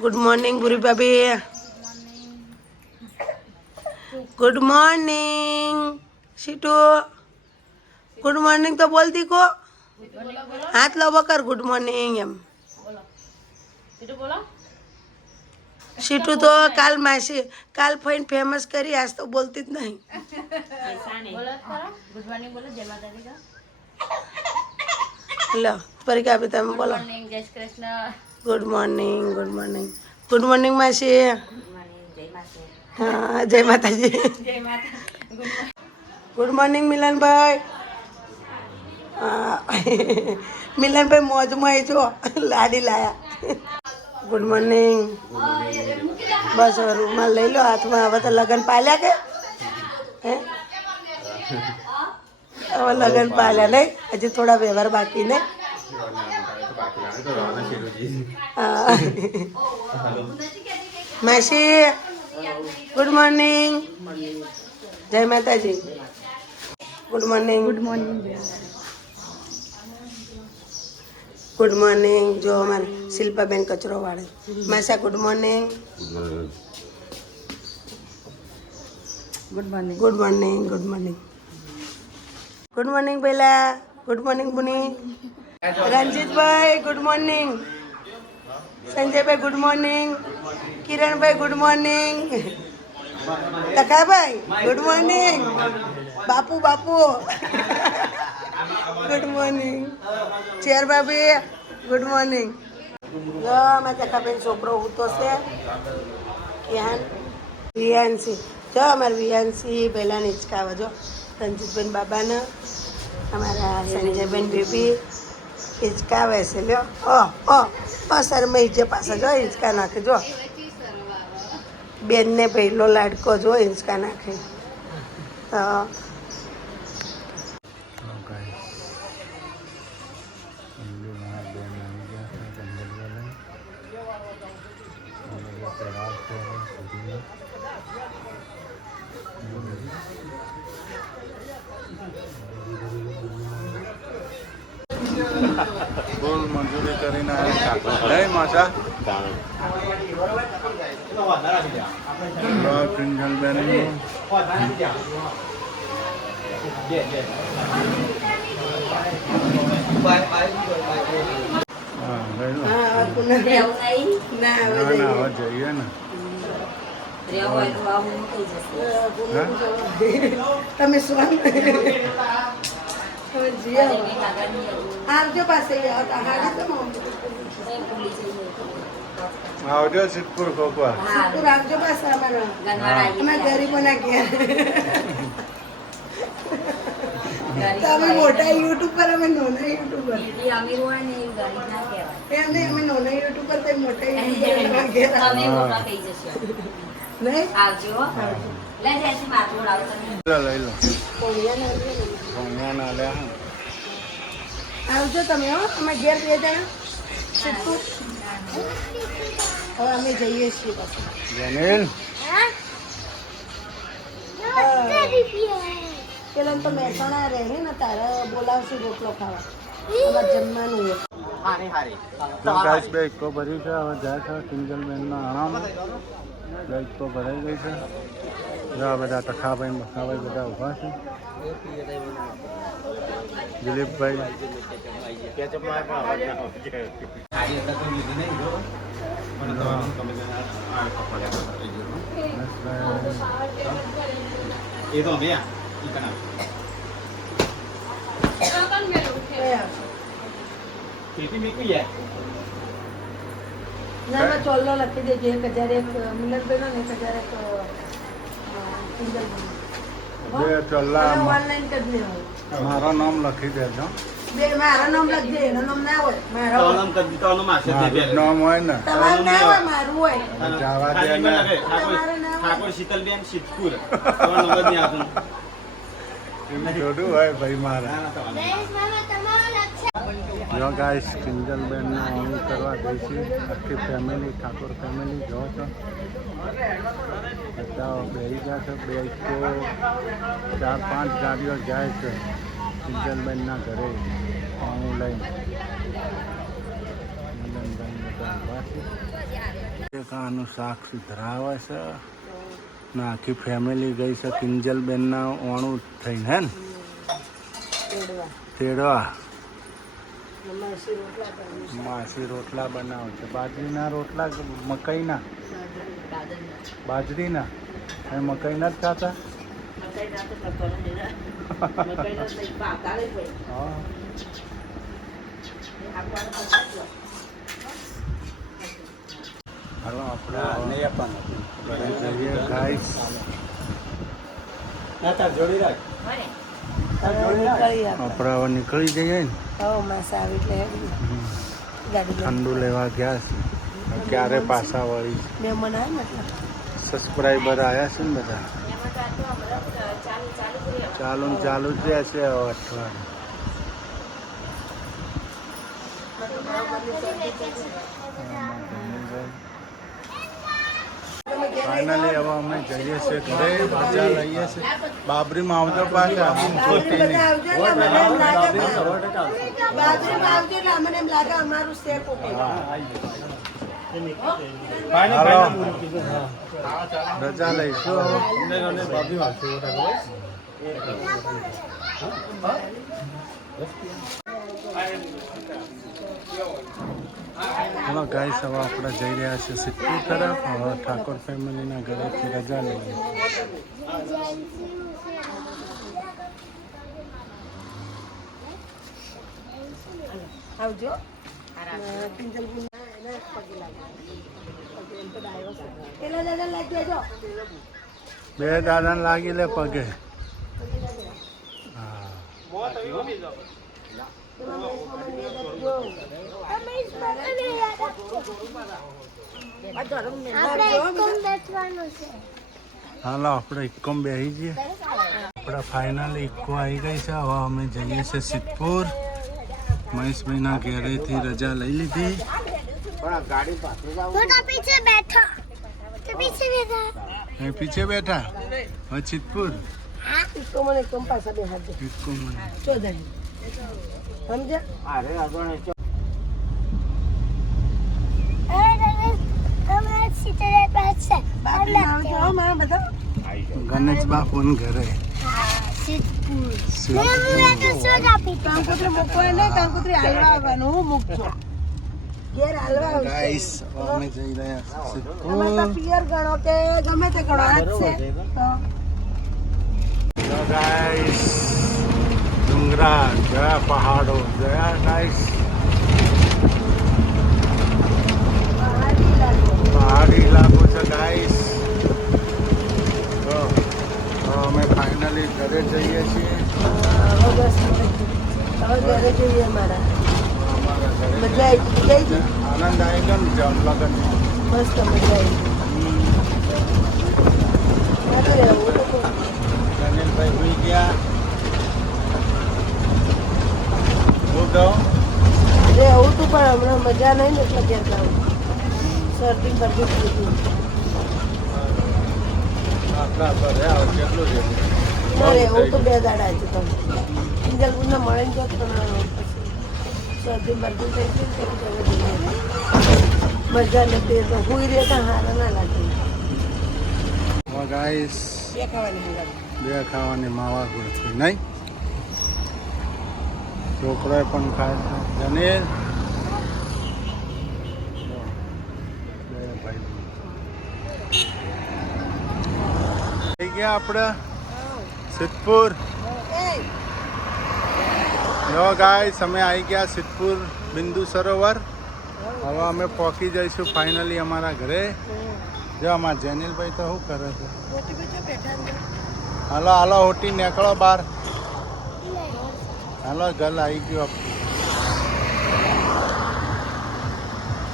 Good morning बुरी भाभी। Good morning सीटू। गुड मॉर्निंग तो बोलती को हाथ लो बकर गुड मॉर्निंग एम सीटू तो काल मासी काल फैन फेमस करी आज तो बोलती ज नहीं। गुड मॉर्निंग बोलो जय माता दी का। लो पर क्या भी तुम बोलो मॉर्निंग जय Shri Krishna. Good morning good morning good morning मासी। गुड मॉर्निंग जय माता। हाँ जय माता जी। जय माता। गुड मॉर्निंग मिलन भाई। मिलन भाई मौज में जो लाडी लाया। Good morning. बस હવે રૂમાલ લઈ લો હાથમાં હવે તો લગન પાલ્યા કે હે હવે લગન પાલ્યા નહીં હજી થોડા વ્યવહાર બાકી ને માસી ગુડ મોર્નિંગ જય માતાજી good morning good morning good morning जो हमारे शिल्पा बेन कचरो वाले मासा good morning good morning good morning good morning good morning Bela good morning बुनी रंजीत भाई गुड मॉर्निंग संजय भाई गुड मॉर्निंग किरण भाई गुड मॉर्निंग लखा भाई गुड मॉर्निंग बापू बापू गुड मॉर्निंग चेयर भाभी गुड मॉर्निंग जो मैं देखा बेन छोकरो हूँ से वीएनसी जो हमारे वीएनसी पहला निचका जो रंजीत बेन बाबा ने हमारा संजय बेन बेबी हिचका वैसे लो ओ सर में हिचे पास जो हिचका नाखे जो बेन ने पहलो लाडको जो हिचका नाखे तो ફૂલ મંજૂરી કરીને નહીં માસા કિંજલબેન જઈએ ને તમે શું આવજો પાસે આવજો સિદ્ધપુર ખોખવા સિદ્ધપુર આવજો પાસે અમારા ગરીબોના ઘેર તમે મોટા યુટ્યુબર અમે નાના યુટ્યુબર એમને અમે નાના યુટ્યુબર તે મોટા યુટ્યુબર ઘેર નહીં લઈ લો કોણિયા લે આવજો તમે હો અમે ઘેર બે જણા સિદ્ધપુર હવે અમે જઈએ છીએ પાછું જમીલ પેલા તો મહેસાણા રહે ને તારે બોલાવશું રોટલો ખાવા અમારે જમવાનું ગાઈસ બે ઇકો ભરી છે હવે જાય છે કિંજલબેનના આણામાં બે ઇકો ભરાઈ ગઈ છે આ બધા ટખાભાઈ મખાભાઈ બધા ઊભા છે દિલીપભાઈ એ તો બે ના ચોલ્લો લખી દેજો 1001 મિલનભાઈનો ને 1001 ચલ્લા ઓનલાઈન કરી દેવું મારું નામ લખી દેજો બે મારું નામ લખજે એનું નામ ના હોય મારું નામ હોય ને તમારું ના હોય મારું હોય જવા દે ને ઠાકોર શીતલબેન સિદ્ધપુર તમારો નંબર નહીં આપું જોડું હોય ભાઈ મારે જો ગાઈસ કિંજલબેનને ઓમી કરવા જઈ છે આખી ફેમિલી ઠાકોર ફેમિલી જો છો બધા બેસી ગયા છે બે ઇકો 4-5 ગાડીઓ જાય છે કિંજલબેનના ઘરે ઓમી લઈને મિલનભાઈ બધા ઊભા છે એક આનું શાક સુધરાવે છે ને આખી ફેમિલી ગઈ છે કિંજલબેનના ઓણું થઈને હે ને તેડવા માસી રોટલા બનાવે છે બાજરીના રોટલા કે મકાઈના બાજરીના એ મકાઈના જ ખાતા હા હાલો આપણે જઈએ ગાઈસ આપણે હવે નીકળી જઈએ ને ઠંડુ લેવા ગયા છે ક્યારે પાછા વળી સબસ્ક્રાઈબર આવ્યા છે ને બધા ચાલુ ને ચાલુ જ રહેશે હવે અઠવાડિયે ફાઇનલી હવે અમે જઈએ છીએ ઘરે મજા લઈએ છીએ બાબરીમાં આવજો પાછા રજા લઈશું હવે ગાઈસ હવે આપણે જઈ રહ્યા છીએ સિદ્ધપુર તરફ હવે ઠાકોર ફેમિલીના ઘરેથી રજા લઈએ આવજો બે દાદાને લાગી લે પગે હાલો આપણે ઇક્કોમ બેસી જઈએ આપણે ફાઇનલી ઇક્કો આવી ગઈ છે હવે અમે જઈએ છીએ સિદ્ધપુર મહેશભાઈના ઘરેથી રજા લઈ લીધી પીછે બેઠા હવે સિદ્ધપુર ઇક્કો મને કંપાસ બે હાથ ઇક્કો મને ચોધરી સમજે ગણેશ બાપુ ઘરે કંકોત્રી મૂકવા ને કંકોત્રી હાલવા આવવાનું હું મૂકજો ઘેર હાલવા ગાઈસ અમે જઈ રહ્યા સિદ્ધપુર પિયર ગણો કે ગમે તે ગણો આજ છે તો ગાઈસ ડુંગરા જયા પહાડો જયા ગાઈસ પહાડી ઇલાકો છે ગાઈસ તો અમે ફાઇનલી ઘરે જઈએ છીએ હવે ઘરે જઈએ મારા અમારા ઘરે મજા આવી ગઈ આનંદ આવી ગયો ને લગન મસ્ત મજા આવી અનિલભાઈ ભૂઈ ગયા હું કહું રે આવું તું પણ હમણાં મજા નહીં ને એટલે ઘેર જાઉં શરદી બરદી થઈ ગઈ આટલા ઘરે આવો કેટલું છે ના રે એવું તો બે દાડા છે તમે ઇન્જલપુરના મળે ને તો પણ શરદી બરદી થઈ ગઈ ને પછી હવે મજા નથી તો હુઈ રહેતા હારા ના લાગે ગાઈસ બે ખાવાની લાગે બે ખાવાની માવા ગોળથી નહીં છોકરાએ પણ ખાય છે જનીર બે ભાઈ થઈ ગયા આપણે સિદ્ધપુર જો ગાઈસ અમે આવી ગયા સિદ્ધપુર બિંદુ સરોવર હવે અમે પહોંચી જઈશું ફાઇનલી અમારા ઘરે જો અમારા જેનિલભાઈ તો શું કરે છે હાલો હાલો હોટી નીકળો બહાર હાલો ઘર આવી ગયો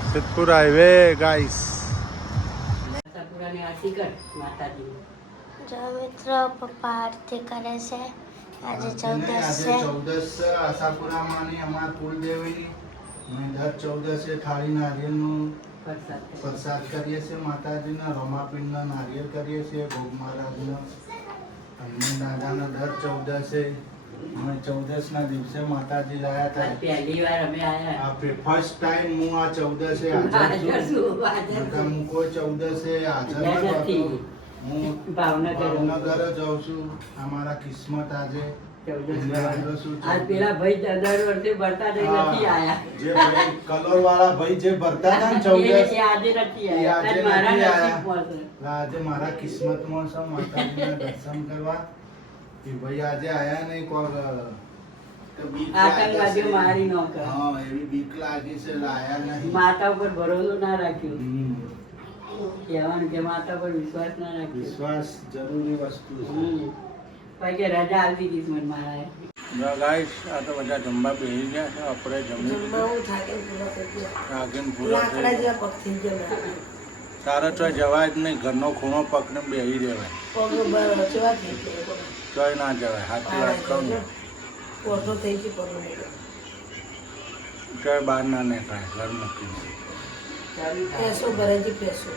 સિદ્ધપુર હાઈવે ગાઈસ જો મિત્રો પપ્પા આરતી કરે છે આજે 14 છે આશાપુરામાંની અમારા કુલદેવીની અમે દર 14 થાળી નારિયેળનું પ્રસાદ કરીએ છીએ માતાજીના રમાપીંડના નારિયેળ કરીએ છીએ ભોગ મહારાજનો અને દાદાના દર 14 અમે 14 ના દિવસે માતાજી લાયા હતા. પહેલી વાર અમે આયા આ ફર્સ્ટ ટાઈમ હું આ 14 હાજર છું. નકર હું કોઈ 14 હાજર નથી. નહોતો. હું ભાવનગર જાઉં છું. અમારા કિસ્મત આજે આજ પેલા ભાઈ દર વર્ષે ભરતા નથી આયા જે ભાઈ કલર વાળા ભાઈ જે ભરતા હતા ને 14 એ આજે નથી એ આયા આજે મારા નથી આયા. નસીબમાં છે. આજે મારા કિસ્મતમાં છે માતાજીના દર્શન કરવા. એ ભાઈ આજે આયા નહીં કોક તો બીક આતંકવાદીઓ લાગે છે. મારી ન કરે. હા એવી બીક લાગી છે લાયા નહીં. માતા ઉપર ભરોસો ના રાખ્યો હમ. કહેવાનું કે માતા પર વિશ્વાસ ના રાખ્યો વિશ્વાસ જરૂરી વસ્તુ છે. પછી કે રજા આવતી હતી મને મારા જો ગાઈસ આ તો બધા જમવા બેસી ગયા છે. આપણે જમી લીધું. રાગીન પૂરા થઈ લાકડા ગયા. જેવા પગ થઈ ગયા તારે ચોય જવાય જ નહીં. ઘરનો ખૂણો પકને બેસી રહેવાય. પગ બરાબર જેવા થઈ ગયા ચોય ના જવાય. સાચી વાત કહું ને. પોટો થઈ ગઈ પગ ચોય બહાર ના નીકળાય ઘર મૂકીને. પેસો ભરાય છે પેસો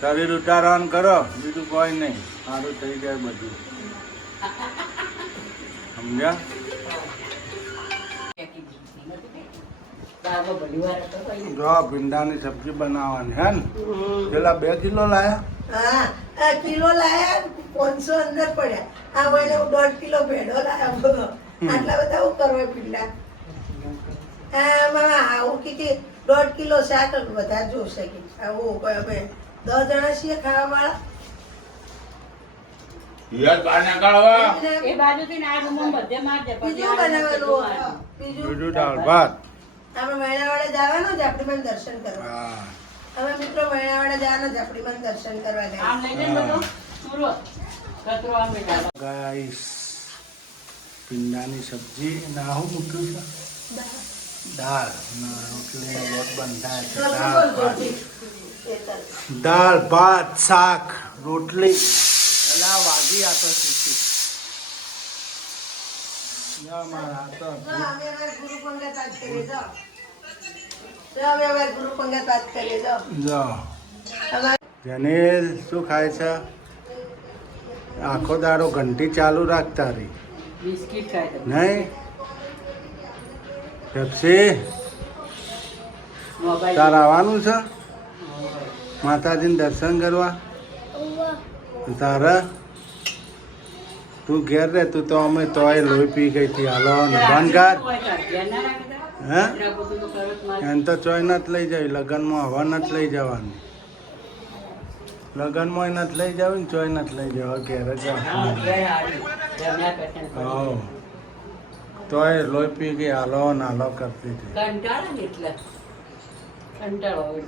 શરીર ઉતારવાનું કરો બીજું કોઈ નહીં. સારું થઈ જાય બધું. સમજ્યા? જો આ ભીંડાની સબ્જી બનાવવાની હે ને. પેલા 2 કિલો લાયા. હા આ કિલો લાયા 500 અંદર પડ્યા આ મહિને હું 1.5 કિલો ભેડો લાયા બોલો આટલા બધા હું કરવા પીડા આમાં આવું કીધી 1.5 કિલો શાક બધા જોશે કે આવું કોઈ અમે 10 જણા છીએ ખાવા વાળા એ બાજુથી ના રૂમમાં બધે મારજે બીજું બનાવવાનું બીજું દાળ ભાત. આપણે મહિનાવાડા જવાનું ઝાપડીમાં દર્શન કરવા હા. અમે મિત્રો મહિનાવાડા જવાનું ઝાપડીમાં દર્શન કરવા ગયા આમ લઈ જઈને બધું સુરો કચરો આમ બેઠા ગાઈસ ભીંડાની સબ્જી અને આ શું મૂક્યું છે? દાળ ના રોટલીનો લોટ બંધાય છે. દાળ ભાત. દાળ ભાત શાક રોટલી. એલા વાગી આ તો સીધી. જા મારા આ તો અમે અમારા ગુરુ પંગત વાત કરીએ જો અમે અમારા ગુરુ પંગત વાત કરીએ જો જો અમારે જનેલ શું ખાય છે? આખો દાડો ઘંટી ચાલુ રાખતા રહી બિસ્કિટ ખાય તો નહીં? પેપ્સી મોબાઈલ તાર આવવાનું છે માતાજીને દર્શન કરવા? તારા તું ઘેર રે. તું તો અમે તોય લોહી પી ગઈ હતી. હાલો ને બંધ કર. હે એમ તો ચોય નથી લઈ જવી. લગ્નમાં હવા નથી લઈ જવાની. લગ્નમાં નથી લઈ જવી ને ચોય નથી લઈ જવા. ઘેર જ હા તોય લોહી પી ગઈ. હાલો ને હાલો કરતી હતી. કંટાળો ને એટલે કંટાળો આવે.